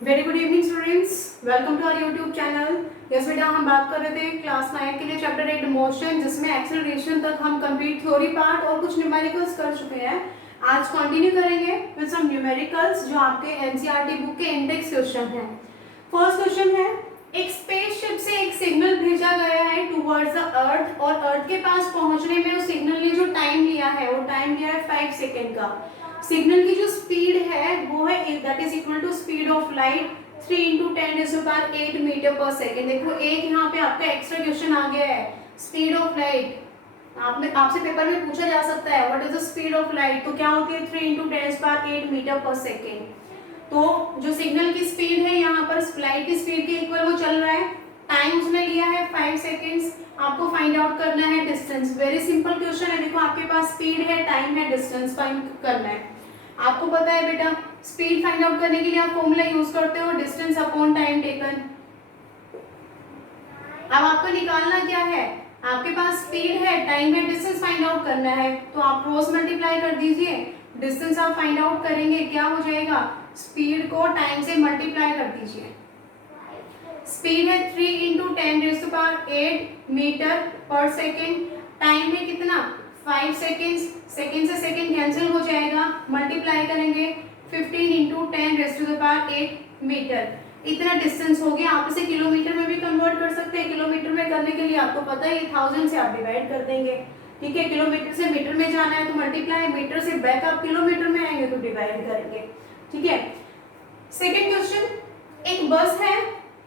Very good evening students, welcome to our YouTube channel. Yes बेटा, हम बात कर रहे थे क्लास 9 के लिए चैप्टर 8 मोशन, जिसमें एक्सेलरेशन तक हम कंप्लीट थ्योरी पार्ट और कुछ न्यूमेरिकल्स कर चुके हैं। आज कंटिन्यू करेंगे विद सम न्यूमेरिकल्स जो आपके एनसीईआरटी बुक के इंडेक्स क्वेश्चन हैं। फर्स्ट क्वेश्चन है, एक स्पेसशिप से एक सिग्नल भेजा गया है टुवर्ड्स द अर्थ और अर्थ के पास पहुंचने में उस सिग्नल ने जो टाइम लिया है वो टाइम लिया है 5 सेकेंड का। सिग्नल की जो स्पीड है वो है that is equal to speed of light 3 × 10⁸ metre per second. देखो एक यहाँ पे आपका एक्स्ट्रा क्वेश्चन आ गया है, स्पीड ऑफ लाइट। आपसे पेपर में पूछा जा सकता है what is the speed of light, तो क्या होती है 3 × 10⁸ मीटर पर सेकेंड। तो जो सिग्नल की स्पीड है यहाँ पर लाइट की स्पीड के इक्वल वो चल रहा है, टाइम उसने लिया है 5 सेकेंड्स। आपको फाइंड आउट करना है डिस्टेंस। वेरी सिंपल क्वेश्चन है। देखो आपके पास स्पीड है, टाइम है, डिस्टेंस फाइंड करना है। आपको पता है बेटा, स्पीड फाइंड आउट करने के लिए आप फॉर्मूला यूज करते हो डिस्टेंस अपॉन टाइम टेकन। अब आपको निकालना क्या है, आपके पास स्पीड है, टाइम है, डिस्टेंस फाइंड आउट करना है, तो आप क्रॉस मल्टीप्लाई कर दीजिए। डिस्टेंस आप फाइंड आउट करेंगे, क्या हो जाएगा, स्पीड को टाइम से मल्टीप्लाई कर दीजिए। स्पीड है 3 × 10⁸ मीटर पर सेकेंड, टाइम है कितना 5 सेकेंड, सेकेंड से सेकेंड कैंसिल हो जाएगा, मल्टीप्लाई करेंगे 15 × 10⁸ मीटर। इतना डिस्टेंस हो गया। आप इसे किलोमीटर में भी कन्वर्ट कर सकते हैं। किलोमीटर में करने के लिए आपको पता है 1000 से आप डिवाइड कर देंगे, ठीक है। किलोमीटर से मीटर में जाना है तो मल्टीप्लाई, मीटर से बैक आप किलोमीटर में आएंगे तो डिवाइड करेंगे, ठीक है। सेकेंड क्वेश्चन, एक बस है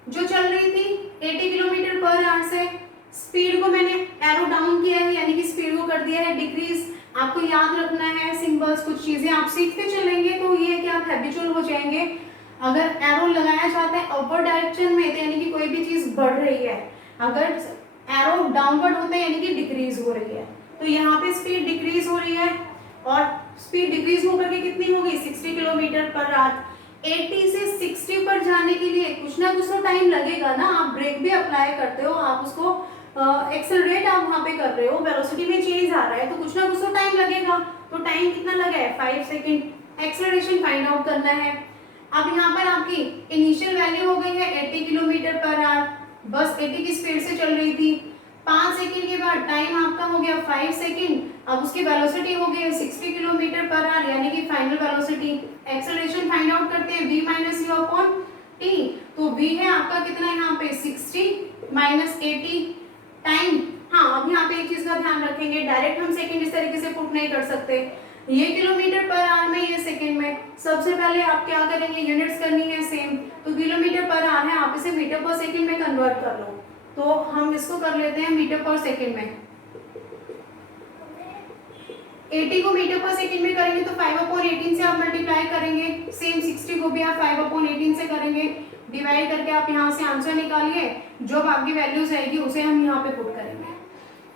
जो चल रही थी 80 किलोमीटर पर आवर से। स्पीड को मैंने एरो डाउन किया है, यानी कि स्पीड को कर दिया है डिक्रीज। आपको याद रखना है सिंबल्स, कुछ चीजें आप सीखते चलेंगे तो ये कि आप हैबिचुअल हो जाएंगे। अगर एरो लगाया जाता है अपवर्ड डायरेक्शन में तो यानी कि कोई भी चीज बढ़ रही है, अगर एरो डाउनवर्ड होता है यानी कि डिक्रीज हो रही है। तो यहाँ पे स्पीड डिक्रीज हो रही है और स्पीड डिक्रीज होकर के कितनी होगी 60 किलोमीटर पर आवर। 80 से 60 पर जाने के लिए कुछ ना कुछ तो टाइम लगेगा ना। आप ब्रेक भी अप्लाई करते हो, आप उसको एक्सेलरेट आप वहां पे कर रहे हो, वेलोसिटी में चेंज आ रहा है, तो कुछ ना कुछ तो टाइम लगेगा। तो टाइम कितना लगा है 5 सेकेंड। एक्सेलरेशन फाइंड आउट करना है। अब यहाँ पर आपकी इनिशियल वैल्यू हो गई है 80 किलोमीटर पर आवर, बस 80 की स्पीड से चल रही थी। 5 सेकेंड के बाद टाइम आपका हो गया 5 सेकेंड। अब उसकी वेलोसिटी हो गई 60 किलोमीटर पर आवर, यानी कि final velocity. Acceleration find out करते हैं v - u/t, तो v है आपका कितना यहाँ पे 60 - 80 टाइम। हाँ, अब यहाँ पे एक चीज का ध्यान रखेंगे, डायरेक्ट हम सेकेंड इस तरीके से पुट नहीं कर सकते। ये किलोमीटर पर आवर में, ये सेकेंड में। सबसे पहले आप क्या करेंगे, यूनिट्स करनी है सेम, तो किलोमीटर पर आवर है, आप इसे मीटर पर सेकेंड में कन्वर्ट कर लो। तो हम इसको कर लेते हैं मीटर पर सेकेंड में। 80 को मीटर पर सेकेंड में करेंगे तो 5/18 से आप मल्टीप्लाई करेंगे। सेम 60 को भी आप 5/18 से करेंगे, डिवाइड करके आप यहाँ से आंसर निकालिए। जो आपकी वैल्यूज आएगी उसे हम यहाँ पे पुट करेंगे,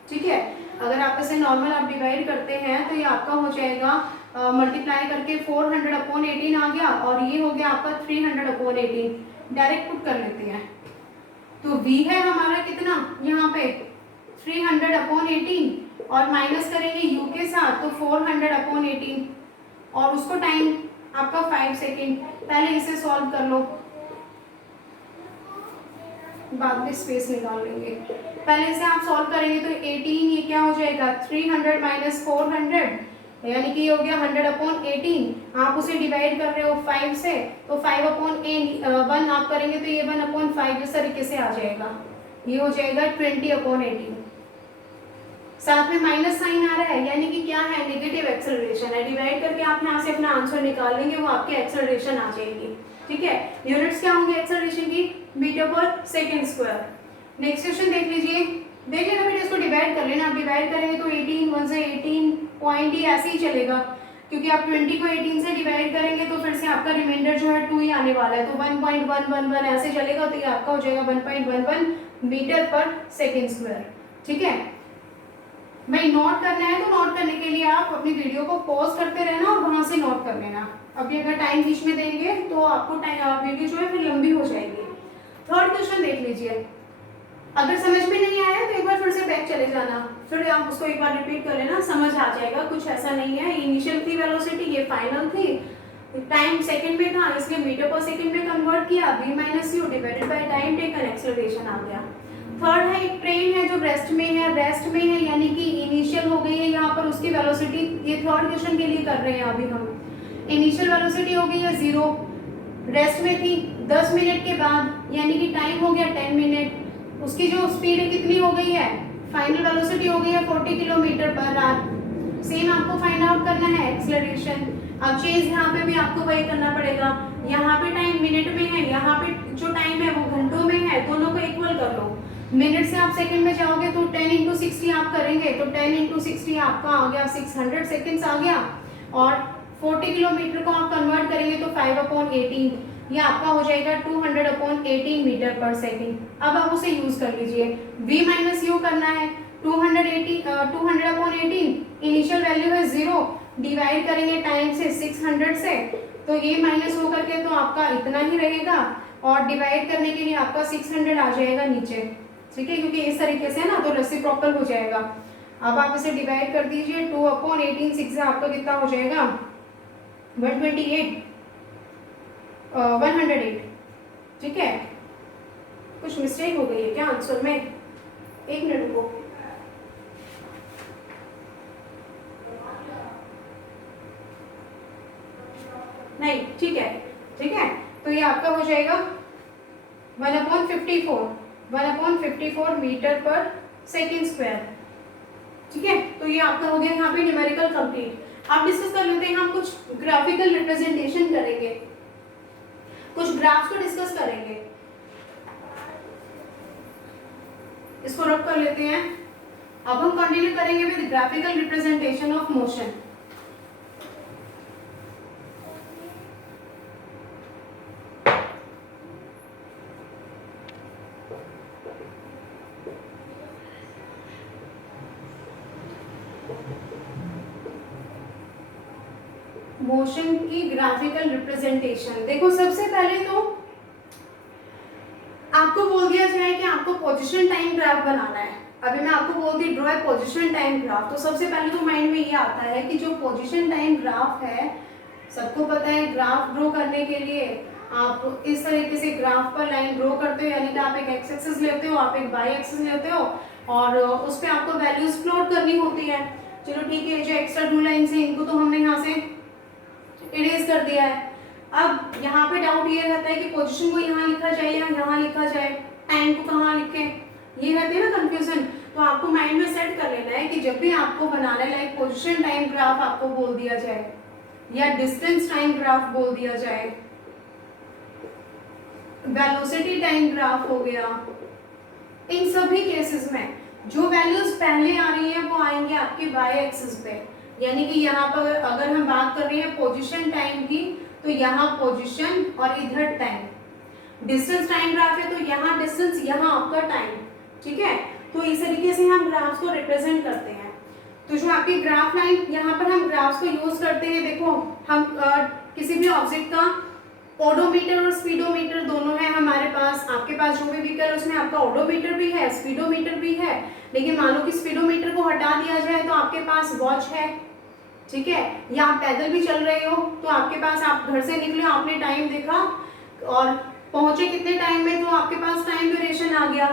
ठीक है। अगर आप इसे नॉर्मल आप डिवाइड करते हैं तो ये आपका हो जाएगा मल्टीप्लाई करके 400/18 आ गया, और ये हो गया आपका 300/18। डायरेक्ट पुट कर लेते हैं। तो v है हमारा कितना यहाँ पे 300/18, और माइनस करेंगे u के साथ तो 400/18, और उसको टाइम आपका 5 सेकेंड। पहले इसे सॉल्व कर लो, बाद में स्पेस निकाल लेंगे। पहले से आप सॉल्व करेंगे तो 18, ये क्या हो जाएगा 300 - 400, यानी कि ये हो गया 100/18। आप उसे डिवाइड कर रहे हो 5 से, तो 5/1 आप करेंगे तो ये 1/5 इस तरीके से आ जाएगा। ये हो जाएगा 20/18। साथ में माइनस साइन आ रहा है, यानी कि क्या है, नेगेटिव एक्सेलरेशन है। डिवाइड करके आप यहाँ से अपना आंसर निकाल लेंगे, वो आपकी एक्सेलरेशन आ जाएगी, ठीक है। यूनिट्स क्या होंगे एक्सेलरेशन की, metre per second square. Next question देख लीजिए। देख लेना बेटा, इसको डिवाइड कर लेना। आप डिवाइड करेंगे तो 18 1 से 18 पॉइंट ही ऐसे ही चलेगा, क्योंकि आप 20 को 18 से डिवाइड करेंगे तो फिर से आपका रिमाइंडर जो है 2 ही आने वाला है, तो 1.111 ऐसे चलेगा, तो ये आपका हो जाएगा 1.11 मीटर पर सेकेंड स्क्वायर, ठीक है। भाई नोट करना है तो नोट करने के लिए आप अपनी वीडियो को पॉज करते रहना और वहां से नोट कर लेना। अभी अगर टाइम बीच में देंगे तो आपको वीडियो जो है फिर लंबी हो जाएगी। थर्ड क्वेश्चन देख लीजिए। अगर समझ में नहीं आया तो एक बार फिर से बैक चले जाना, फिर आप उसको एक बार रिपीट कर लेना, समझ आ जाएगा। कुछ ऐसा नहीं है, इनिशियल थी वेलोसिटी, ये फाइनल थी, टाइम सेकंड में था इसलिए मीटर पर सेकंड में कन्वर्ट किया, v minus u divided by time taken, acceleration आ गया। थर्ड है एक ट्रेन है जो रेस्ट में है यानी कि इनिशियल हो गई है यहाँ पर उसकी वेलोसिटी, ये थर्ड क्वेश्चन के लिए कर रहे हैं अभी हम। इनिशियल वेलोसिटी हो गई है 0, रेस्ट में थी 10 मिनट के बाद यानी कि टाइम हो गया 10 मिनट, उसकी जो स्पीड है कितनी हो गई है, फाइनल वेलोसिटी हो गई है 40 किलोमीटर पर आवर। सेम आपको फाइंड आउट करना है एक्सेलरेशन। अब चेंज यहाँ पे भी आपको वही करना पड़ेगा, यहाँ पे टाइम मिनट में है, यहाँ पे जो टाइम है वो घंटों में है, दोनों को इक्वल कर लो। मिनट से आप सेकंड में जाओगे तो 10 इंटू 60 आप करेंगे तो 10 इंटू 60 आपका आ गया 600 सेकेंड्स आ गया, और 40 किलोमीटर को आप कन्वर्ट करेंगे तो 5/18 ये आपका हो जाएगा 200/18 मीटर पर सेकेंड। अब आप उसे यूज कर लीजिए, v माइनस यू करना है, 200/18 इनिशियल वैल्यू है 0, डिवाइड करेंगे टाइम से 600 से तो ये माइनस होकर के तो आपका इतना ही रहेगा, और डिवाइड करने के लिए आपका 600 आ जाएगा नीचे, ठीक है, क्योंकि इस तरीके से ना तो रेसिप्रोकल हो जाएगा। अब आप इसे डिवाइड कर दीजिए, 2/18 6 से आपका कितना हो जाएगा 128 108, ठीक है। कुछ मिस्टेक हो गई है क्या आंसर में, एक मिनट रुको। नहीं ठीक है, ठीक है, तो ये आपका हो जाएगा 1/54 मीटर पर सेकेंड स्क्वायर, ठीक है। तो ये आपका हो गया यहाँ पे न्यूमेरिकल कंप्लीट। आप डिस्कस कर लेते हैं, हम कुछ ग्राफिकल रिप्रेजेंटेशन करेंगे, कुछ ग्राफ्स को डिस्कस करेंगे, इसको रब कर लेते हैं। अब हम कंटिन्यू करेंगे with graphical representation of motion. Motion की ग्राफिकल रिप्रेजेंटेशन, देखो सबसे पहले तो आपको बोल दिया जाए कि आपको पोजीशन टाइम ग्राफ बनाना है। अभी मैं आपको बोलती ड्रॉ पोजीशन टाइम ग्राफ, तो सबसे पहले तो माइंड में ये आता है कि जो पोजीशन टाइम ग्राफ है, सबको पता है ग्राफ ड्रॉ करने के लिए आप इस तरीके से ग्राफ पर लाइन ड्रॉ करते हो, यानी कि आप एक एक्स एक्सिस लेते हो, आप एक वाई एक्सिस लेते हो और उस पर आपको वैल्यूज प्लॉट करनी होती है। चलो ठीक है, जो एक्स्ट्रा 2 लाइन्स हैं इनको तो हमने यहाँ से इरेज कर दिया है। अब यहाँ पे डाउट ये रहता है कि पोजीशन को यहाँ लिखा जाए या यहाँ लिखा जाए, टाइम को कहाँ लिखें, ये रहती है ना कंफ्यूजन। तो आपको माइंड में सेट कर लेना है कि जब भी आपको बनाना है, लाइक पोजीशन टाइम ग्राफ आपको बोल दिया जाए या डिस्टेंस टाइम ग्राफ बोल दिया जाए, वेलोसिटी टाइम ग्राफ हो गया, इन सभी केसेस में जो वैल्यूज पहले आ रही है वो आएंगे आपके वाई एक्सिस पे, यानी कि यहाँ पर अगर हम बात कर रहे हैं पोजीशन टाइम की तो यहाँ पोजीशन और इधर टाइम। डिस्टेंस टाइम ग्राफ है तो यहाँ डिस्टेंस, यहाँ आपका टाइम, ठीक है। तो इस तरीके से हम ग्राफ्स को रिप्रेजेंट करते हैं। तो जो आपकी ग्राफ लाइन, यहाँ पर हम ग्राफ्स को यूज करते हैं। देखो हम किसी भी ऑब्जेक्ट का ओडोमीटर और स्पीडोमीटर दोनों है हमारे पास। आपके पास जो भी व्हीकल है उसमें आपका ओडोमीटर भी है, स्पीडोमीटर भी है, लेकिन मान लो कि स्पीडोमीटर को हटा दिया जाए तो आपके पास वॉच है, ठीक है, या आप पैदल भी चल रहे हो तो आपके पास, आप घर से निकले, आपने टाइम देखा और पहुंचे कितने टाइम में, तो आपके पास टाइम ड्यूरेशन आ गया,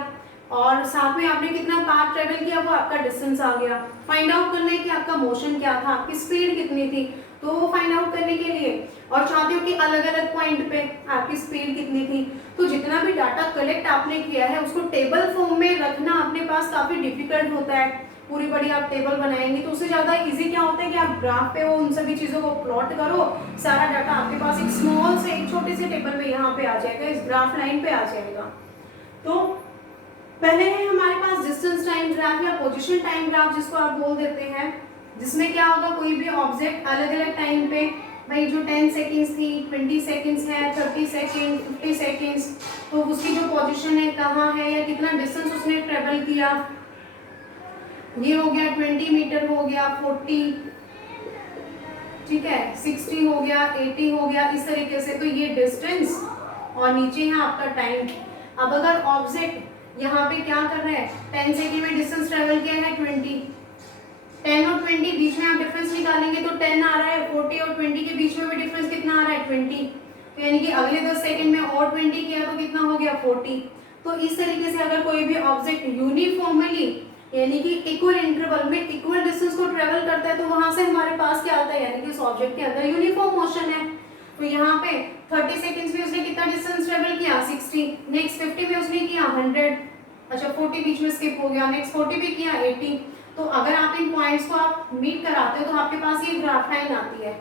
और साथ में आपने कितना पाथ ट्रेवल किया वो आपका डिस्टेंस आ गया। फाइंड आउट करना है कि आपका मोशन क्या था, आपकी स्पीड कितनी थी, तो वो फाइंड आउट करने के लिए, और चाहते हो कि अलग अलग पॉइंट पे आपकी स्पीड कितनी थी। तो जितना भी डाटा कलेक्ट आपने किया है उसको टेबल फॉर्म में रखना अपने पास काफी डिफिकल्ट होता है। पूरी बड़ी आप टेबल बनाएंगे तो उससे ज्यादा इजी क्या होता है कि आप ग्राफ पे वो उन सभी चीजों को प्लॉट करो, सारा डाटा आपके पास एक स्मॉल से, एक छोटे से टेबल में यहाँ पे आ जाएगा, इस ग्राफ लाइन पे आ जाएगा। तो पहले है हमारे पास डिस्टेंस टाइम ग्राफ या पोजीशन टाइम ग्राफ जिसको आप बोल देते हैं, जिसमें क्या होगा, कोई भी ऑब्जेक्ट अलग अलग टाइम पे, भाई जो 10 सेकेंड्स थी, 20 सेकेंड्स है, 30 सेकेंड, 50 सेकेंड्स, तो उसकी जो पोजीशन है कहाँ है या कितना डिस्टेंस उसने ट्रेवल किया, ये हो गया 20 मीटर हो गया, 40, ठीक है, 60 हो गया, 80 हो गया, इस तरीके से। तो ये डिस्टेंस और नीचे है आपका टाइम। अब अगर ऑब्जेक्ट यहाँ पे क्या कर रहा है, 10 सेकेंड में डिस्टेंस ट्रेवल किया है 20, 10 और 20 बीच में आप डिफरेंस निकालेंगे तो 10 आ रहा है, 40 और 20 के बीच में भी डिफरेंस कितना आ रहा है 20, तो यानी कि अगले 10 सेकंड में और 20 किया तो कितना हो गया 40। तो इस तरीके से अगर कोई भी ऑब्जेक्ट यूनिफॉर्मली यानी कि इक्वल इंटरवल में इक्वल डिस्टेंस को ट्रेवल करता है तो वहां से हमारे पास क्या आता है, यानी कि उस ऑब्जेक्ट के अंदर यूनिफॉर्म मोशन है। तो यहाँ पे 30 सेकंड्स में उसने कितना डिस्टेंस ट्रेवल किया 60, नेक्स्ट 50 में उसने किया 100, अच्छा 40 बीच में स्किप हो गया, नेक्स्ट 40 भी किया 80। तो अगर आप इन पॉइंट्स को आप मीट कराते हो तो आपके पास ये ग्राफ लाइन आती है।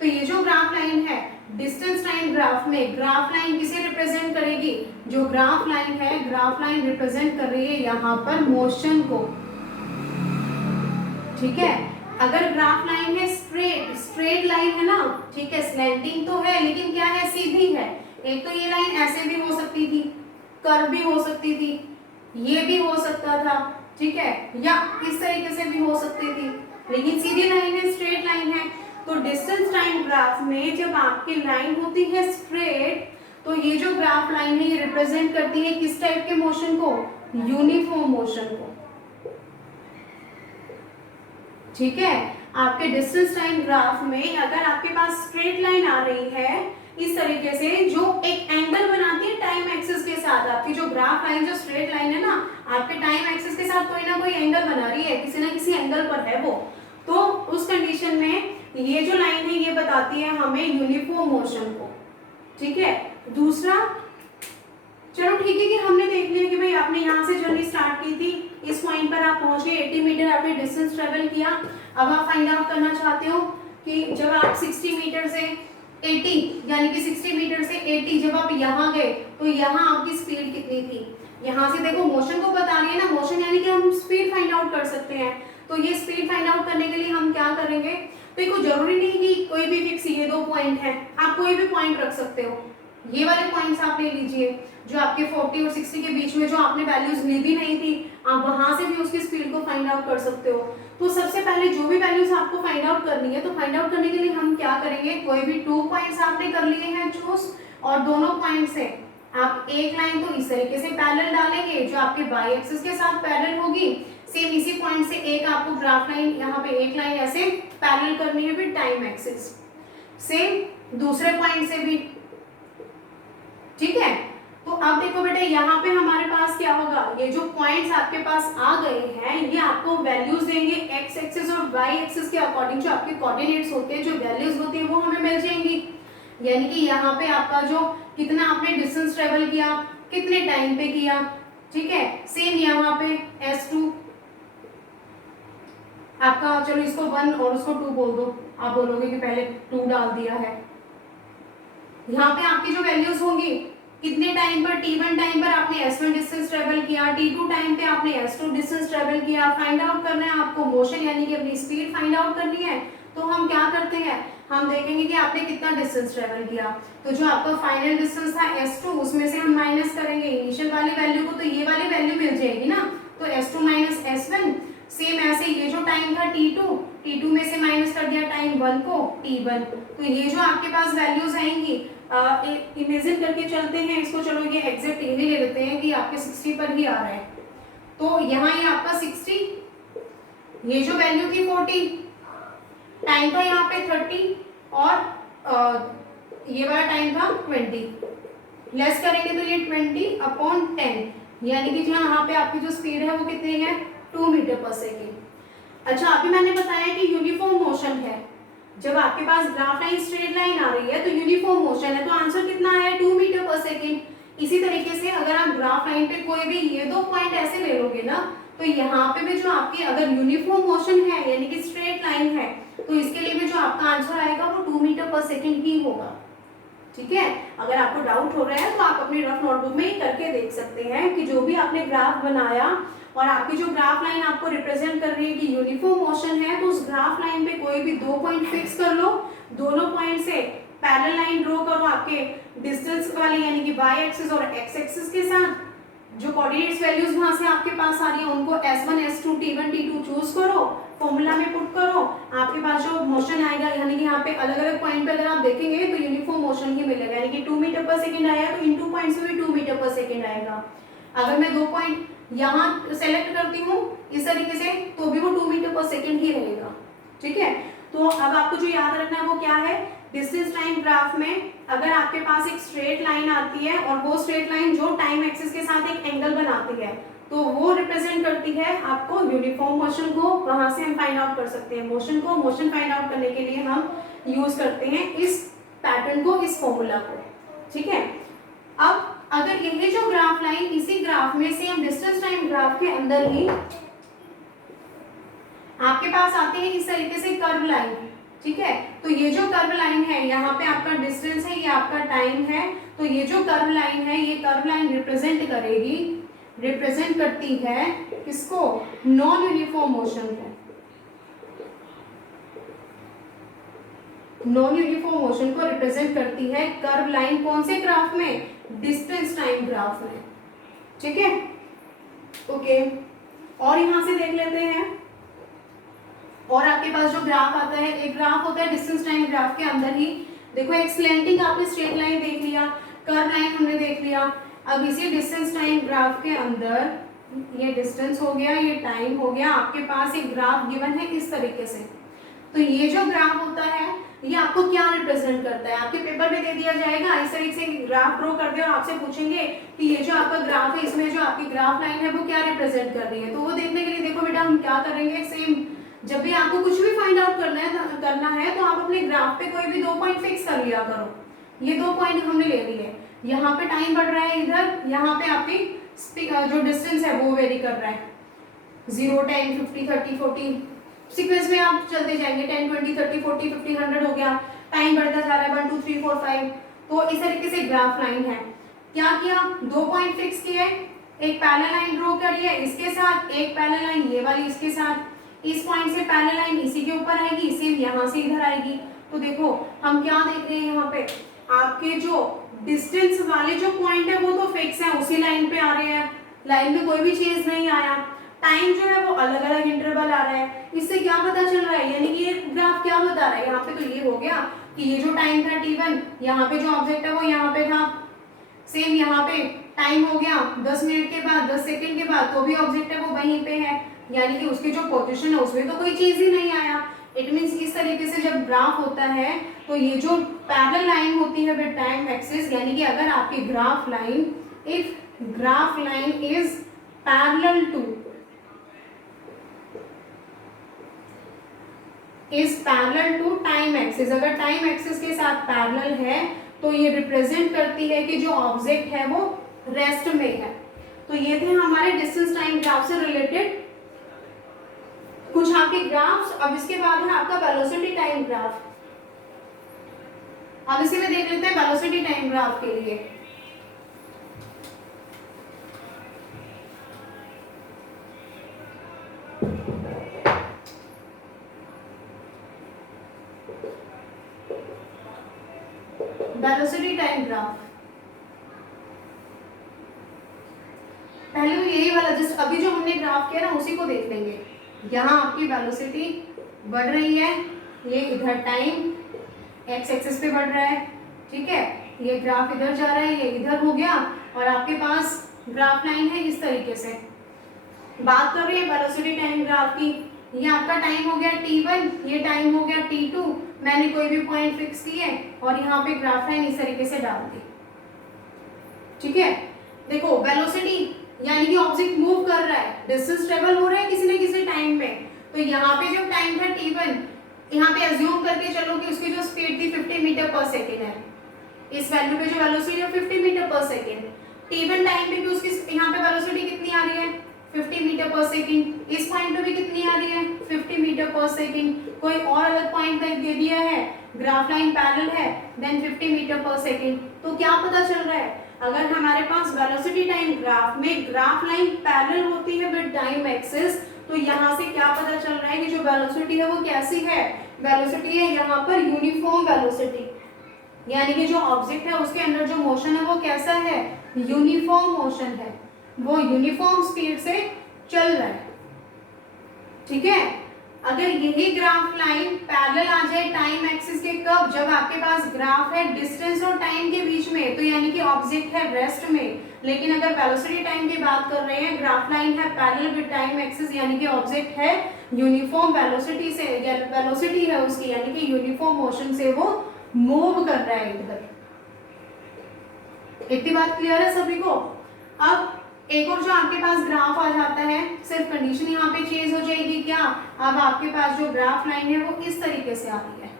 तो ये जो ग्राफ लाइन है डिस्टेंस टाइम ग्राफ में, ग्राफ लाइन किसे रिप्रेजेंट करेगी, जो ग्राफ लाइन है ग्राफ लाइन रिप्रेजेंट कर रही है यहाँ पर मोशन को, ठीक है। अगर ग्राफ लाइन है स्ट्रेट लाइन है ना, ठीक है, स्लैंटिंग तो है लेकिन क्या है, सीधी है। एक तो ये लाइन ऐसे भी हो सकती थी, कर्व भी हो सकती थी, ये भी हो सकता था, ठीक है, या इस तरीके से भी हो सकती थी, लेकिन सीधी लाइन है, स्ट्रेट लाइन है। तो डिस्टेंस टाइम ग्राफ में जब आपकी लाइन होती है स्ट्रेट, तो ये जो ग्राफ लाइन है ये रिप्रेजेंट करती है किस टाइप के मोशन को, यूनिफॉर्म मोशन को, ठीक है। आपके डिस्टेंस टाइम ग्राफ में अगर आपके पास स्ट्रेट लाइन आ रही है इस तरीके से जो एक एंगल बनाती है टाइम एक्सिस के साथ, आपकी जो ग्राफ लाइन जो स्ट्रेट लाइन है ना आपके टाइम एक्सिस के साथ कोई ना कोई एंगल बना रही है, किसी ना किसी एंगल पर है वो, तो उस कंडीशन में ये जो लाइन है ये बताती है हमें यूनिफॉर्म मोशन को, ठीक है। दूसरा, चलो ठीक है कि हमने देख लिया कि भाई आपने यहाँ से जर्नी स्टार्ट की थी, इस पॉइंट पर आप पहुंच गए, 80 मीटर आपने डिस्टेंस ट्रेवल किया। अब आप फाइंड आउट करना चाहते हो कि जब आप 60 मीटर से 80 यानी कि 60 मीटर से 80 जब आप यहाँ गए तो यहाँ आपकी स्पीड कितनी थी। यहाँ से देखो मोशन को बता रही है ना, मोशन यानी कि हम स्पीड फाइंड आउट कर सकते हैं। तो ये स्पीड फाइंड आउट करने के लिए हम क्या करेंगे, देखो जरूरी नहीं कि कोई भी फिक्स ये 2 पॉइंट है, आप कोई भी पॉइंट रख सकते हो। ये वाले पॉइंट्स आप ले लीजिए जो आपके 40 और 60 के बीच में जो आपने वैल्यूज ली भी नहीं थी, आप वहां से भी उसकी स्पीड को फाइंड आउट कर सकते हो। तो सबसे पहले जो भी वैल्यूज आपको फाइंड आउट करनी है, तो फाइंड आउट करने के लिए हम क्या करेंगे, कोई भी 2 पॉइंट्स आपने कर लिए हैं चूज, और दोनों पॉइंट से आप एक लाइन तो इस तरीके से पैरेलल डालेंगे जो आपके बाई एक्सिस के साथ पैरेलल होगी। सेम इसी पॉइंट से एक आपको ग्राफ लाइन यहाँ पे एक लाइन ऐसे पैरेलल करनी है विद टाइम एक्सिस, सेम दूसरे पॉइंट से भी, ठीक है। तो अब देखो बेटा यहाँ पे हमारे पास क्या होगा, ये जो पॉइंट्स आपके पास आ गए हैं ये आपको वैल्यूज देंगे एक्स एक्सिस और वाई एक्सिस के अकॉर्डिंग, जो आपके कोऑर्डिनेट्स होते हैं, जो वैल्यूज होती है वो हमें मिल जाएंगी। यानी कि यहाँ पे आपका जो कितना आपने डिस्टेंस ट्रेवल किया, कितने टाइम पे किया, ठीक है। सेम यहाँ पे S2 आपका, चलो इसको 1 और उसको 2 बोल दो, आप बोलोगे कि पहले 2 डाल दिया है। यहाँ पे आपकी जो वैल्यूज होंगी, कितने टाइम पर, T1 टाइम पर आपने S1 डिस्टेंस ट्रेवल किया, T2 टाइम पे आपने S2 डिस्टेंस ट्रेवल किया। फाइंड आउट करना है आपको मोशन यानी कि अपनी स्पीड फाइंड आउट करनी है। तो हम क्या करते हैं, हम देखेंगे कि आपने कितना डिस्टेंस ट्रेवल किया। तो जो आपका फाइनल डिस्टेंस था S2 उसमें से हम माइनस करेंगे इनिशियल वाली वैल्यू को, तो ये वाली वैल्यू मिल जाएगी ना, तो S2 माइनस S1। सेम ऐसे ये जो टाइम था T2 में से माइनस कर दिया टाइम 1 को T1। तो ये जो आपके पास वैल्यूज आएंगी, इमेजिन करके चलते हैं इसको, चलो ये एग्जैक्ट यही ले लेते हैं कि आपके 60 पर ही आ रहा है। तो यहाँ ये आपका 60, ये जो वैल्यू थी 40, टाइम था यहाँ पे 30 और ये वाला टाइम था 20। लेस करेंगे तो ये 20/10 यानी कि यहाँ पे आपकी जो स्पीड है वो कितनी है 2 मीटर पर सेकेंड। अच्छा अभी मैंने बताया कि यूनिफॉर्म मोशन है, जब आपके पास ग्राफ लाइन स्ट्रेट लाइन आ रही है तो यूनिफॉर्म मोशन है, तो आंसर कितना है 2 मीटर पर सेकेंड। इसी तरीके से अगर आप ग्राफ लाइन पे कोई भी ये 2 पॉइंट ऐसे ले लोगे ना, तो यहाँ पे भी जो आपकी अगर यूनिफॉर्म मोशन है यानी कि स्ट्रेट लाइन है, तो इसके लिए भी जो आपका आंसर आएगा वो 2 मीटर पर सेकेंड ही होगा, ठीक है। अगर आपको डाउट हो रहा है तो आप अपनी रफ नोटबुक में करके देख सकते हैं कि जो भी आपने ग्राफ बनाया और आपकी जो ग्राफ लाइन आपको रिप्रेजेंट कर रही है कि यूनिफॉर्म मोशन है, तो उस ग्राफ लाइन पे कोई भी 2 पॉइंट फिक्स कर लो, दोनों पॉइंट से पैरेलल लाइन ड्रॉ करो आपके डिस्टेंस वाली यानी कि वाई एक्सिस और एक्स एक्सिस के साथ। जो कोऑर्डिनेट्स वैल्यूज वहां से आपके पास आ रही है उनको S1 S2 T1 T2 choose करो, फॉर्मूला में पुट करो, आपके पास जो मोशन आएगा यानी कि यहाँ पे अलग अलग पॉइंट पे अगर आप देखेंगे तो यूनिफॉर्म मोशन ही मिलेगा, यानी कि 2 मीटर पर सेकेंड आया तो इन 2 पॉइंट्स में भी 2 मीटर पर सेकेंड आएगा। अगर मैं 2 पॉइंट यहाँ सेलेक्ट करती हूँ इस तरीके से तो भी वो 2 मीटर पर सेकेंड ही रहेगा, ठीक है। तो अब आपको जो याद रखना है वो क्या है, डिस्टेंस टाइम ग्राफ में अगर आपके पास एक स्ट्रेट लाइन आती है और वो स्ट्रेट लाइन जो टाइम एक्सिस के साथ एक एंगल बनाती है तो वो रिप्रेजेंट करती है आपको यूनिफॉर्म मोशन को। वहां से हम फाइंड आउट कर सकते हैं मोशन को। मोशन फाइंड आउट करने के लिए हम यूज करते हैं इस पैटर्न को, इस फॉर्मूला को, ठीक है। अब अगर यही जो ग्राफ लाइन इसी ग्राफ में से हम डिस्टेंस टाइम ग्राफ के अंदर ही आपके पास आते हैं इस तरीके से कर्व लाइन, ठीक है। तो ये जो कर्व लाइन है यहाँ पे आपका डिस्टेंस है, ये आपका टाइम है। तो ये जो कर्व लाइन है ये कर्व लाइन रिप्रेजेंट करती है किसको, नॉन यूनिफॉर्म मोशन को। नॉन यूनिफॉर्म मोशन को रिप्रेजेंट करती है कर्व लाइन कौन से ग्राफ में, डिस्टेंस टाइम ग्राफ में, ठीक है। ओके, और यहां से देख लेते हैं और आपके पास जो ग्राफ आता है, एक ग्राफ होता है डिस्टेंस टाइम ग्राफ के अंदर ही। देखो एक स्लैंटिंग आपने स्ट्रेट लाइन देख लिया, कर्व लाइन हमने देख लिया। अब इसी डिस्टेंस टाइम ग्राफ के अंदर ये डिस्टेंस हो गया, ये टाइम हो गया, आपके पास एक ग्राफ गिवन है इस तरीके से। तो ये जो ग्राफ होता है ये आपको क्या रिप्रेजेंट करता है, आपके पेपर में दे दिया जाएगा इस तरीके से ग्राफ ड्रॉ कर दे और आपसे पूछेंगे कि ये जो आपका ग्राफ है इसमें जो आपकी ग्राफ लाइन है वो क्या रिप्रेजेंट कर रही है। तो वो देखने के लिए देखो बेटा हम क्या करेंगे, सेम जब भी आपको कुछ भी फाइंड आउट करना है तो आप अपने ग्राफ पे कोई भी 2 पॉइंट फिक्स कर लिया करो। ये 2 पॉइंट हमने ले लिए, यहाँ पे टाइम बढ़ रहा है, इधर यहाँ पे आपकी जो डिस्टेंस है वो वेरी कर रहा है, 0, 10, 50, 30, 40 सीक्वेंस में आप चलते जाएंगे, 10, 20, 30, 40, 50, 100 हो गया, टाइम बढ़ता जा रहा है 1, 2, 3, 4, 5। तो इस तरीके से ग्राफ लाइन है। क्या किया, 2 पॉइंट फिक्स किए, एक पैरेलल लाइन ड्रॉ करिए इसके साथ, एक पैरेलल लाइन ये वाली इसके साथ, इस पॉइंट से पैरेलल लाइन इसी के ऊपर आएगी, सेम यहाँ से इधर आएगी। तो देखो हम क्या देख रहे हैं यहाँ पे, आपके जो डिस्टेंस वाले जो पॉइंट है वो तो फिक्स है, उसी लाइन पे आ रहे हैं, लाइन में कोई भी चेंज नहीं आया। टाइम जो है वो अलग अलग इंटरवल आ रहा है। इससे क्या पता चल रहा है, यानी कि ये ग्राफ क्या बता रहा है, यहाँ पे तो ये हो गया कि ये जो टाइम था t1, यहाँ पे जो ऑब्जेक्ट है वो यहाँ पे था, सेम यहाँ पे टाइम हो गया 10 मिनट के बाद, 10 सेकंड के बाद, तो भी ऑब्जेक्ट है वो वहीं पे है, यानी कि उसकी जो पोजीशन है उसमें तो कोई चीज ही नहीं आया। इट मींस इस तरीके से जब ग्राफ होता है तो ये जो पैरेलल लाइन होती है विद टाइम एक्सिस, यानी कि अगर आपकी graph line, if graph line is parallel to time axis, अगर टाइम एक्सिस के साथ पैरेलल है तो ये रिप्रेजेंट करती है कि जो ऑब्जेक्ट है वो रेस्ट में है। तो ये थे हमारे डिस्टेंस टाइम ग्राफ से रिलेटेड कुछ आपके ग्राफ्स। अब इसके बाद है आपका वेलोसिटी टाइम ग्राफ। अब इसी में देख लेते हैं वेलोसिटी टाइम ग्राफ के लिए। वेलोसिटी टाइम ग्राफ पहले तो यही वाला जस्ट अभी जो हमने ग्राफ किया ना उसी को देख लेंगे। यहाँ आपकी वेलोसिटी बढ़ रही है, ये इधर टाइम एक्स एक्सिस पे बढ़ रहा है, ठीक है। ये ग्राफ इधर जा रहा है, ये इधर हो गया, और आपके पास ग्राफ लाइन है इस तरीके से। बात कर रहे हैं वेलोसिटी टाइम ग्राफ की। ये आपका टाइम हो गया t1, ये टाइम हो गया t2, मैंने कोई भी पॉइंट फिक्स किए और यहाँ पे ग्राफ लाइन इस तरीके से डाल दी, ठीक है। देखो वेलोसिटी यानी कि ऑब्जेक्ट मूव कर रहा है, डिस्टेंस ट्रेवल हो रहा है किसी न किसी टाइम में। तो यहाँ पे जो टाइम था t1, यहाँ पे अज्यूम करके चलो कि उसकी जो स्पीड थी 50 मीटर पर सेकेंड है, इस वैल्यू पे जो वेलोसिटी है 50 metre per second. t1 time पे भी उसकी यहाँ पे वेलोसिटी कितनी आ रही है, 50 मीटर पर सेकेंड। इस पॉइंट पे भी कितनी आ रही है, 50 मीटर पर सेकेंड। कोई और अलग पॉइंट दे दिया है, ग्राफ लाइन पैरेलल है, देन 50 मीटर पर सेकेंड। तो क्या पता चल रहा है, अगर हमारे पास वेलोसिटी टाइम ग्राफ में ग्राफ लाइन पैरेलल होती है विद टाइम एक्सिस, तो यहाँ से क्या पता चल रहा है कि जो वेलोसिटी है वो कैसी है, वेलोसिटी है यहाँ पर यूनिफॉर्म वेलोसिटी, यानी कि जो ऑब्जेक्ट है उसके अंदर जो मोशन है वो कैसा है, यूनिफॉर्म मोशन है, वो यूनिफॉर्म स्पीड से चल रहा है, ठीक है। अगर यही ग्राफ लाइन पैरेलल आ जाए टाइम एक्सिस के, कब? जब आपके पास ग्राफ है डिस्टेंस और टाइम के बीच में, तो यानी कि ऑब्जेक्ट है रेस्ट में। लेकिन अगर वेलोसिटी टाइम की बात कर रहे हैं, ग्राफ लाइन है पैरेलल विद टाइम एक्सिस, यानी कि ऑब्जेक्ट है यूनिफॉर्म वेलोसिटी से, या वेलोसिटी है उसकी, यानी कि यूनिफॉर्म मोशन से वो मूव कर रहा है इधर। इतनी बात क्लियर है सभी को? अब एक और जो आपके पास ग्राफ आ जाता है, सिर्फ कंडीशन यहाँ पे चेंज हो जाएगी क्या? अब आपके पास जो ग्राफ लाइन है वो इस तरीके से आ रही है,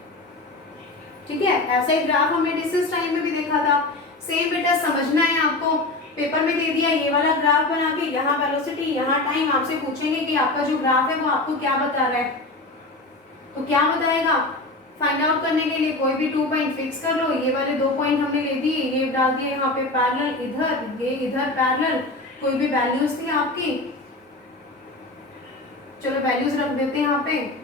ठीक है? ऐसा ही ग्राफ हमने डिस्टेंस टाइम में भी देखा था। सेम बेटा समझना है आपको, पेपर में दे दिया ये वाला ग्राफ बना के, यहाँ वेलोसिटी यहाँ टाइम, आपसे पूछेंगे कि आपका जो ग्राफ है वो आपको क्या बता रहा है, तो क्या बताएगा? फाइंड आउट करने के लिए कोई भी 2 पॉइंट फिक्स कर लो। ये वाले 2 पॉइंट हमने ले दिए, ये डाल दिए यहाँ पे पैरेलल, इधर ये इधर पैरेलल, कोई भी वैल्यूज थी आपकी, चलो वैल्यूज रख देते हैं यहाँ पे।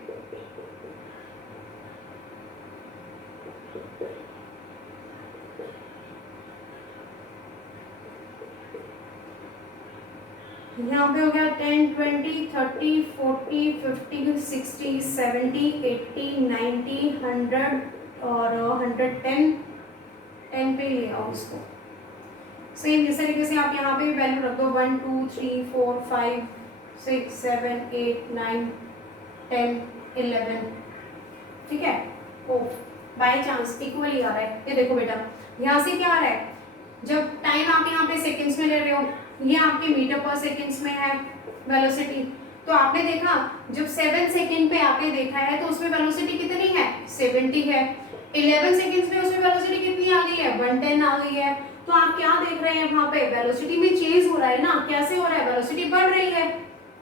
यहाँ पे हो गया 10, 20, 30, 40, 50, 60, 70, 80, 90, 100 और 110, 10 पे ले आओ इसको। सेम इस तरीके से आप यहाँ पे भी वैल्यू रख दो, 1, 2, 3, 4, 5, 6, 7, 8, 9, 10, 11, ठीक है? ओ बाय चांस इक्वली आ रहा है, ये देखो बेटा यहाँ से क्या आ रहा है, जब टाइम आप यहाँ पे सेकंड्स में ले रहे हो, ये आपके मीटर पर सेकंड्स में है वेलोसिटी, तो आपने देखा जब 7 सेकंड पे आपने देखा है तो उसमें वेलोसिटी कितनी है? 70 है। 11 सेकंड्स में उसमें वेलोसिटी कितनी आ गई है? 110 आ गई है। तो आप क्या देख रहे हैं वहां पे? वेलोसिटी में चेंज हो रहा है ना। कैसे हो रहा है? वेलोसिटी बढ़ रही है,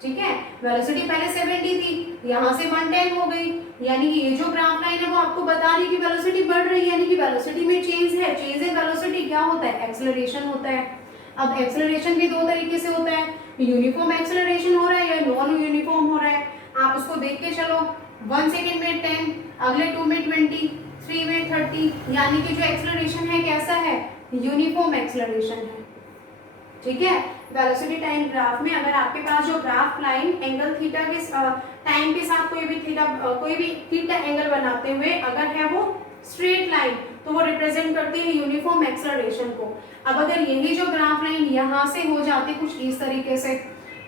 ठीक है? वेलोसिटी पहले 70 थी, यहाँ से 110 हो गई, यानी कि ये जो ग्राफ लाइन है वो आपको बता रही है कि वेलोसिटी बढ़ रही है, यानी कि वेलोसिटी में चेंज है। चेंज इन वेलोसिटी क्या होता है? एक्सेलरेशन होता है। अब एक्सेलरेशन भी 2 तरीके से होता है, यूनिफॉर्म एक्सेलरेशन हो रहा है या नॉन यूनिफॉर्म हो रहा है। आप उसको देख के चलो, 1 सेकेंड में 10, अगले 2 में 20, 3 में 30, यानी कि जो एक्सेलरेशन है कैसा है? यूनिफॉर्म एक्सेलरेशन है, ठीक है? वेलोसिटी टाइम ग्राफ में अगर आपके पास जो ग्राफ लाइन एंगल थीटा के टाइम के साथ कोई भी थीटा एंगल बनाते हुए अगर है वो स्ट्रेट लाइन, तो वो रिप्रेजेंट करती है यूनिफॉर्म एक्सेलरेशन को। अब अगर यही जो ग्राफ लाइन यहाँ से हो जाती कुछ इस तरीके से,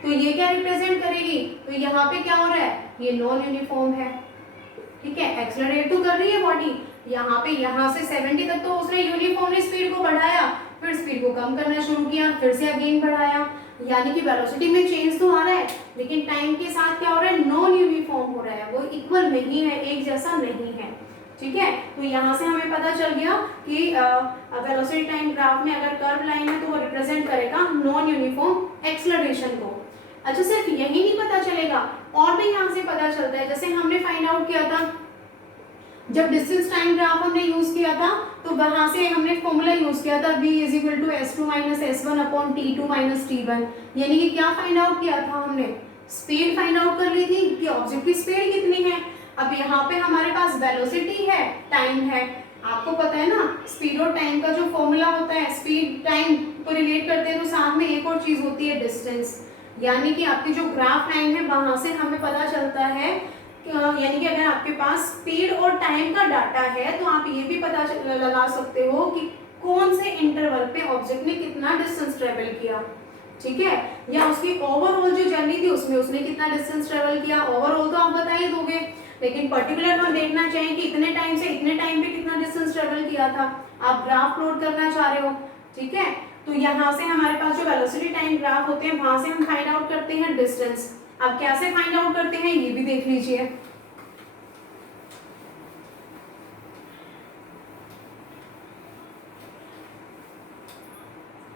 तो ये क्या रिप्रेजेंट करेगी? तो यहाँ पे क्या हो रहा है? ये नॉन यूनिफॉर्म है, ठीक है? एक्सेलरेट तो कर रही है बॉडी, यहाँ पे यहाँ से 70 तक तो उसने यूनिफॉर्मली स्पीड को बढ़ाया, फिर स्पीड को कम करना शुरू किया, फिर से अगेन बढ़ाया, यानी कि वेलोसिटी में चेंज तो आ रहा है, लेकिन टाइम के साथ क्या हो रहा है? नॉन यूनिफॉर्म हो रहा है, वो इक्वल नहीं है, एक जैसा नहीं है, ठीक है? तो यहाँ से हमें पता चल गया कि वेलोसिटी टाइम ग्राफ में अगर कर्व लाइन है तो वो रिप्रेजेंट करेगा नॉन यूनिफॉर्म एक्सेलरेशन को। अच्छा, सिर्फ यही नहीं पता चलेगा, और भी यहाँ से पता चलता है। जैसे हमने फाइंड आउट किया था जब डिस्टेंस टाइम ग्राफ हमने यूज किया था, तो वहां से हमने फॉर्मूला यूज किया था v = s2 - s1 / t2 - t1, यानी कि क्या फाइंड आउट किया था हमने? स्पीड फाइंड आउट कर ली थी कि ऑब्जेक्ट की स्पीड कितनी है। अब यहाँ पे हमारे पास वेलोसिटी है, टाइम है, आपको पता है ना स्पीड और टाइम का जो फॉर्मूला होता है, स्पीड टाइम को रिलेट करते हैं तो साथ में एक और चीज होती है डिस्टेंस, यानी कि आपकी जो ग्राफ लाइन है वहां से हमें पता चलता है, यानी कि अगर आपके पास स्पीड और टाइम का डाटा है तो आप ये भी पता लगा सकते हो कि कौन से इंटरवल पे ऑब्जेक्ट ने कितना डिस्टेंस ट्रेवल किया, ठीक है? या उसकी ओवरऑल जो जर्नी थी उसमें उसने कितना डिस्टेंस ट्रेवल किया। ओवरऑल तो आप बता ही दोगे, लेकिन पर्टिकुलर हम देखना चाहें कि इतने टाइम से इतने टाइम पे कितना डिस्टेंस ट्रेवल किया था, आप ग्राफ प्लॉट करना चाह रहे हो, ठीक है? तो यहाँ से हमारे पास जो वेलोसिटी टाइम ग्राफ होते हैं वहां से हम फाइंड आउट करते हैं डिस्टेंस। अब कैसे फाइंड आउट करते हैं ये भी देख लीजिए।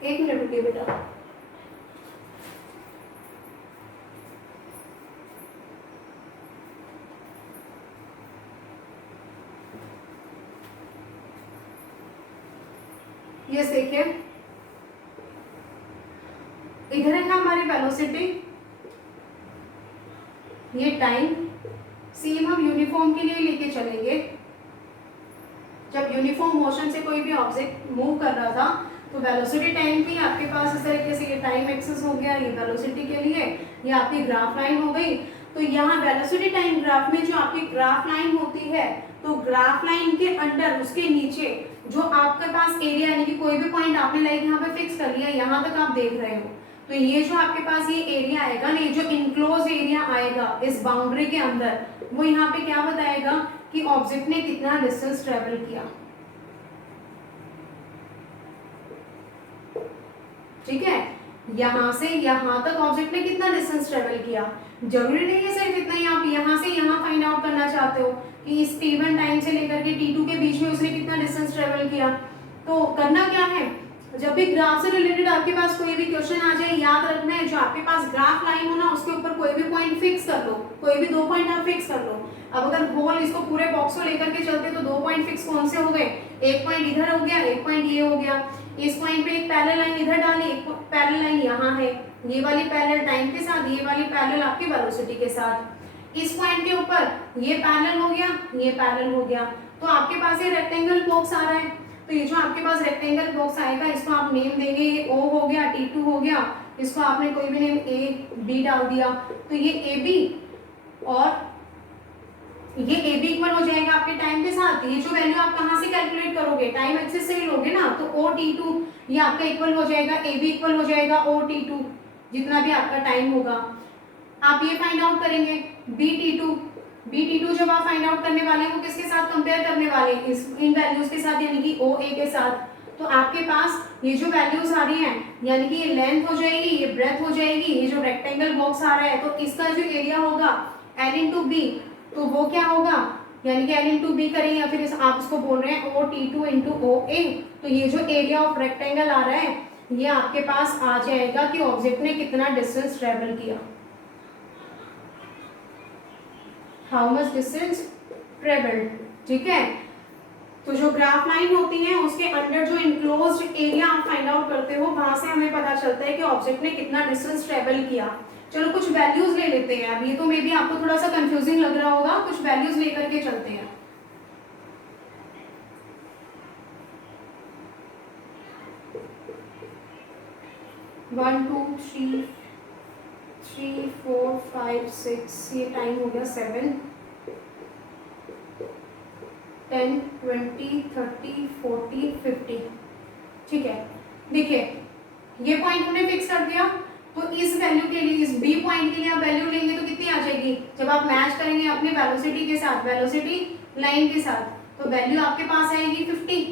एक मिनट रुकिए बेटा। ये देखिए, इधर है ना हमारी वेलोसिटी, ये टाइम, सेम हम यूनिफॉर्म के लिए लेके चलेंगे। जब यूनिफॉर्म मोशन से कोई भी ऑब्जेक्ट मूव कर रहा था तो वेलोसिटी टाइम थी आपके पास इस तरीके से, ये टाइम एक्सिस हो गया, ये वेलोसिटी के लिए, ये आपकी ग्राफ लाइन हो गई। तो यहाँ वेलोसिटी टाइम ग्राफ में जो आपकी ग्राफ लाइन होती है, तो ग्राफ लाइन के अंडर उसके नीचे जो आपके पास एरिया यानी कि कोई भी पॉइंट आपने लाइक यहाँ पे फिक्स कर लिया, यहाँ तक आप देख रहे हो, तो ये जो आपके पास ये एरिया आएगा ना, ये जो इनक्लोज एरिया आएगा इस बाउंड्री के अंदर, वो यहाँ पे क्या बताएगा कि ऑब्जेक्ट ने कितना डिस्टेंस ट्रेवल किया। ठीक है, यहाँ से यहाँ तक ऑब्जेक्ट ने कितना डिस्टेंस ट्रेवल किया। जरूरी नहीं है सिर्फ इतना ही, आप यहाँ से यहाँ फाइंड आउट करना चाहते हो कि इस t1 टाइम से लेकर के t2 के बीच में उसने कितना डिस्टेंस ट्रेवल किया। तो करना क्या है, जब भी ग्राफ से रिलेटेड आपके पास कोई भी क्वेश्चन आ जाए, याद रखना है जो आपके पास ग्राफ लाइन हो ना, उसके ऊपर कोई भी पॉइंट फिक्स कर लो, कोई भी 2 पॉइंट आप फिक्स कर लो। अब अगर होल इसको पूरे बॉक्स को लेकर के चलते तो 2 पॉइंट फिक्स कौन से हो गए, एक पॉइंट इधर हो गया, एक पॉइंट ये हो गया। इस पॉइंट पे एक पैरेलल लाइन इधर डाली, एक पैरेलल लाइन यहाँ है, ये वाली पैरेलल टाइम के साथ, ये वाली पैरेलल आपकी वेलोसिटी के साथ। इस पॉइंट के ऊपर ये पैरेलल हो गया, ये पैरेलल हो गया, तो आपके पास ये रेक्टेंगल बॉक्स आ रहा है। तो ये जो आपके पास रेक्टेंगल बॉक्स आएगा, इसको आप नेम देंगे, ये O हो गया, T2 हो गया, इसको आपने कोई भी नेम A B डाल दिया, तो ये AB और ये AB इक्वल हो जाएगा आपके टाइम के साथ। ये जो वैल्यू आप कहाँ से कैलकुलेट करोगे, टाइम एक्सिस से ही लोगे ना, तो OT2 ये आपका इक्वल हो जाएगा, AB इक्वल हो जाएगा OT2, जितना भी आपका टाइम होगा। आप ये फाइंड आउट करेंगे BT2 जब आप फाइंड आउट करने वाले हैं वो किसके साथ कंपेयर करने वाले हैं, इन वैल्यूज के साथ, यानी कि OA के साथ। तो आपके पास ये जो वैल्यूज आ रही हैं, यानी कि ये लेंथ हो जाएगी, ये ब्रेथ हो जाएगी, ये जो रेक्टेंगल बॉक्स आ रहा है, तो इसका जो एरिया होगा L into B, तो वो क्या होगा, यानी कि L into B करेंगे, या फिर आप इसको बोल रहे हैं OT2 into OA। तो ये जो एरिया ऑफ रेक्टेंगल आ रहा है, ये आपके पास आ जाएगा कि ऑब्जेक्ट ने कितना डिस्टेंस ट्रेवल किया, हाउ मच डिस्टेंस ट्रेवल्ड। ठीक है, तो जो ग्राफ लाइन होती है उसके अंदर जो इनक्लोज्ड एरिया आप फाइंड आउट करते हो, वहां से हमें पता चलता है कि ऑब्जेक्ट ने कितना डिस्टेंस ट्रेवल किया। चलो कुछ वैल्यूज ले लेते हैं। अब ये तो मे बी आपको थोड़ा सा कंफ्यूजिंग लग रहा होगा, कुछ वैल्यूज लेकर के चलते हैं। वन टू थ्री 3 4 5 6, ये टाइम हो गया 7 10 20 30 40 50। ठीक है, देखिए ये पॉइंट हमने फिक्स कर दिया, तो इस वैल्यू के लिए, इस बी पॉइंट के लिए आप वैल्यू लेंगे तो कितनी आ जाएगी, जब आप मैच करेंगे अपने वेलोसिटी के साथ, वेलोसिटी लाइन के साथ, तो वैल्यू आपके पास आएगी 50।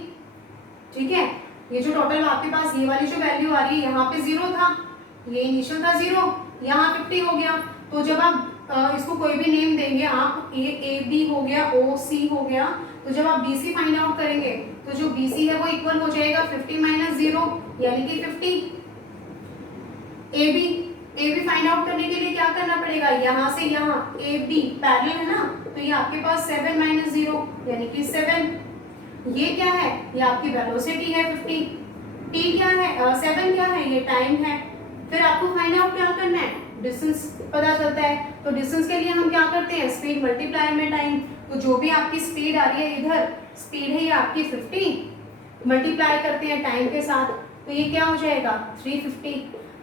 ठीक है, ये जो टोटल आपके पास ये वाली जो वैल्यू आ रही है, यहाँ पे 0 था, ये इनिशियल था 0, यहाँ 50 हो गया। तो जब आप इसको कोई भी नेम देंगे आप, ये AB हो गया, OC हो गया, तो जब आप BC फाइंड आउट करेंगे तो जो BC है वो इक्वल हो जाएगा 50 माइनस 0 यानी कि 50। AB फाइंड आउट करने के लिए क्या करना पड़ेगा, यहाँ से यहाँ AB पैरेलल है ना, तो ये आपके पास 7 माइनस 0 यानी कि 7। ये क्या है, ये आपकी वेलोसिटी है 50, T क्या है, 7 क्या है, ये टाइम है। फिर आपको फाइंड आउट क्या करना है, डिस्टेंस पता चलता है, तो डिस्टेंस के लिए हम क्या करते हैं, स्पीड मल्टीप्लाई में टाइम। तो जो भी आपकी स्पीड आ रही है, इधर स्पीड है ये आपकी 50, मल्टीप्लाई करते हैं टाइम के साथ, तो ये क्या हो जाएगा 350।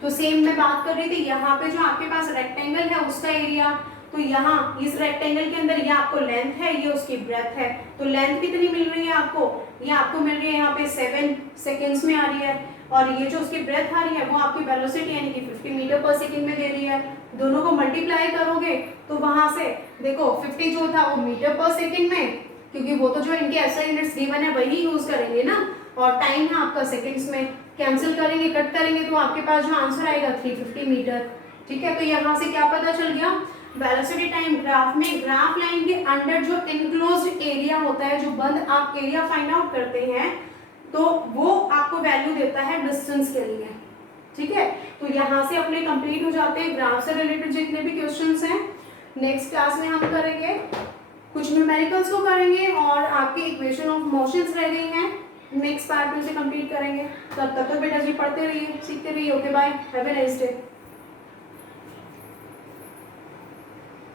तो सेम मैं बात कर रही थी, यहाँ पे जो आपके पास रेक्टेंगल है उसका एरिया, तो यहाँ इस रेक्टेंगल के अंदर ये आपको लेंथ है, ये उसकी ब्रेथ है, तो लेंथ कितनी मिल रही है आपको, ये आपको मिल रही है यहाँ पे 7 सेकेंड्स में आ रही है, और ये जो उसकी ब्रेथ आ रही है वो आपकी वेलोसिटी यानी कि 50 मीटर पर सेकंड में दे रही है। दोनों को मल्टीप्लाई करोगे तो वहां से देखो 50 जो था वो मीटर पर सेकंड में, क्योंकि वो तो जो इनके SI यूनिट्स गिवन है वही यूज करेंगे ना, और टाइम है आपका सेकंड्स में, कैंसिल करेंगे कट करेंगे तो आपके पास जो आंसर आएगा 350 मीटर। ठीक है, तो यहाँ से क्या पता चल गया, वेलोसिटी टाइम ग्राफ में ग्राफ लाइन के अंडर जो इनक्लोज्ड एरिया होता है, जो बंद आप एरिया फाइंड आउट करते हैं, तो वो आपको वैल्यू देता है डिस्टेंस के लिए। ठीक है, तो यहाँ से अपने कंप्लीट हो जाते हैं ग्राफ से रिलेटेड जितने भी क्वेश्चंस हैं। नेक्स्ट क्लास में हम करेंगे कुछ न्यूमेरिकल्स को करेंगे, और आपकी इक्वेशन ऑफ मोशंस रह गई हैं, नेक्स्ट पार्ट में उसे कंप्लीट करेंगे। तब तक तो बेटा जी पढ़ते रहिए, सीखते रहिए। Okay bye, have a nice day.